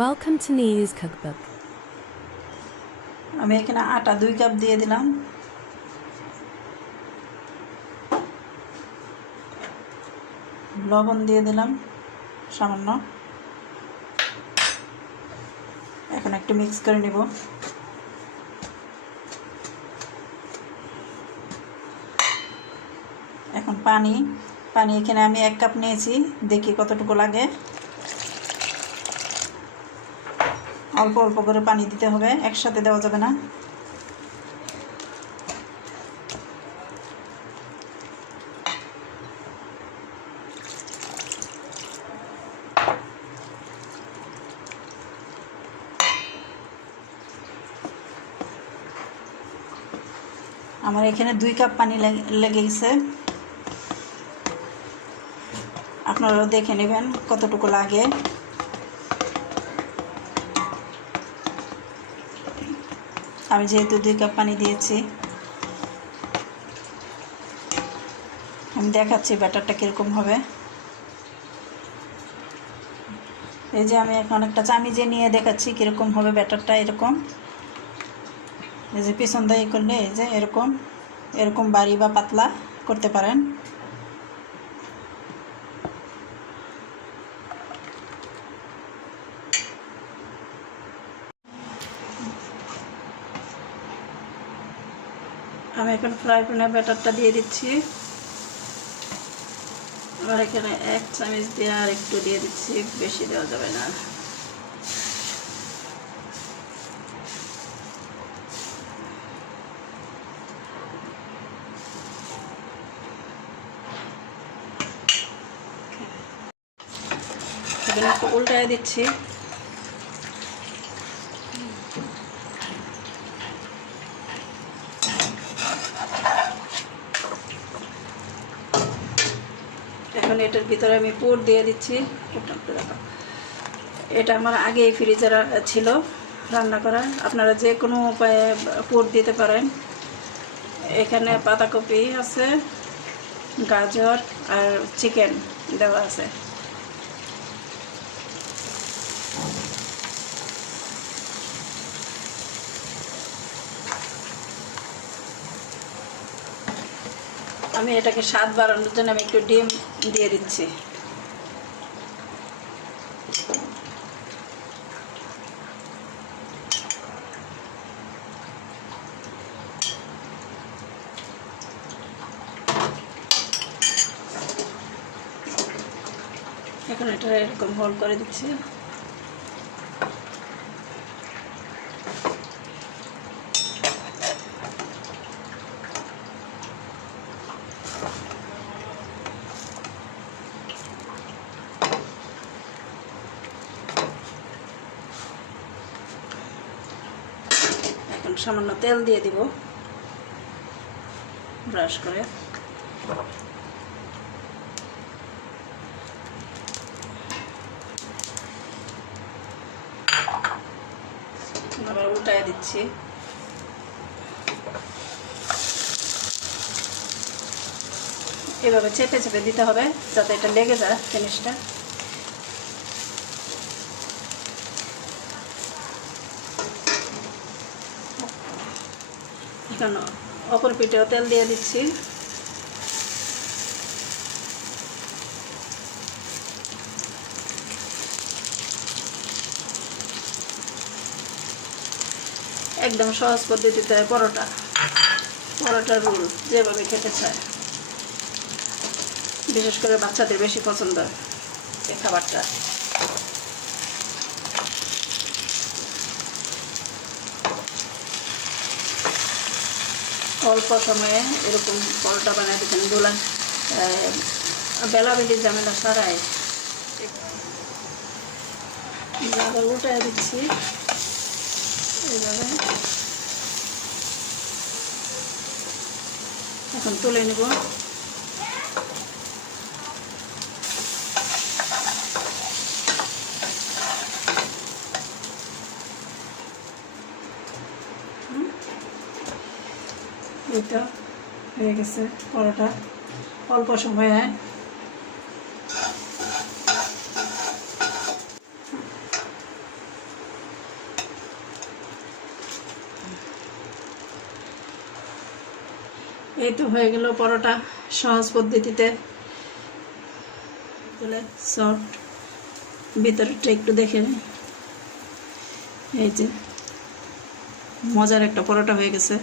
Welcome to Niu's cookbook. আমি এখানে আটা 2 কাপ দিয়ে দিলাম। লবণ দিয়ে দিলাম সামান্য। এখন একটু মিক্স করে নেব। এখন পানি এখানে আমি 1 কাপ নিয়েছি, দেখি কতটুকু লাগে। অল্প অল্প করে পানি দিতে হবে, একসাথে দেওয়া যাবে না। আমার এখানে 2 কাপ পানি লেগে গেছে। আপনারাও দেখে নেবেন কতটুকু লাগে। আমি যেহেতু 2 কাপ পানি দিয়েছি, আমি দেখাচ্ছি ব্যাটারটা কীরকম হবে। এই যে আমি এখন একটা চামিচে নিয়ে দেখাচ্ছি কীরকম হবে ব্যাটারটা। এরকম এই যে পিছন দিয়ে করলে এই যে এরকম বাড়ি বা পাতলা করতে পারেন। আমি এখন ফ্রাই প্যানে ব্যাটারটা দিয়ে দিচ্ছি। আর এখানে 1 চামচ দিয়ে আর একটু দিয়ে দিচ্ছি, বেশি দেওয়া যাবে না। এখানে একটু উল্টায় দিচ্ছি। এখন এটার ভিতরে আমি পুর দিয়ে দিচ্ছি। এটা আমার আগেই ফ্রিজে ছিল রান্না করা। আপনারা যে কোনো উপায়ে পুর দিতে পারেন। এখানে পাতাকপি আছে, গাজর আর চিকেন দেওয়া আছে। আমি এটাকে স্বাদ বাড়ানোর জন্য আমি একটু ডিম দিয়ে দিচ্ছি। এখন এটা এরকম হোল করে দিচ্ছি। এখন সামান্য তেল দিয়ে দিব ব্রাশ করে। আবার উল্টায় দিচ্ছি। এভাবে চেপে চেপে দিতে হবে যাতে এটা লেগে যায় জিনিসটা। এখন অপর পিঠেও তেল দিয়ে দিচ্ছি। একদম সহজ পদ্ধতিতে পরোটার রোল যেভাবে খেতে চায়। বিশেষ করে বাচ্চাদের বেশি পছন্দ এই খাবারটা। অল্প সময়ে এরকম পরোটা বানায় দিচ্ছেন গোলা বেলাবেলির ঝামেলা সারাই। আবার উল্টায় দিচ্ছি এইভাবে। এখন তুলে নেব। এটা হয়ে গেছে পরোটা অল্প সময়ে। এই তো হয়ে গেল পরোটা সহজ পদ্ধতিতে, সফট, ভিতরটা একটু দেখে নিই। এই যে মজার একটা পরোটা হয়ে গেছে।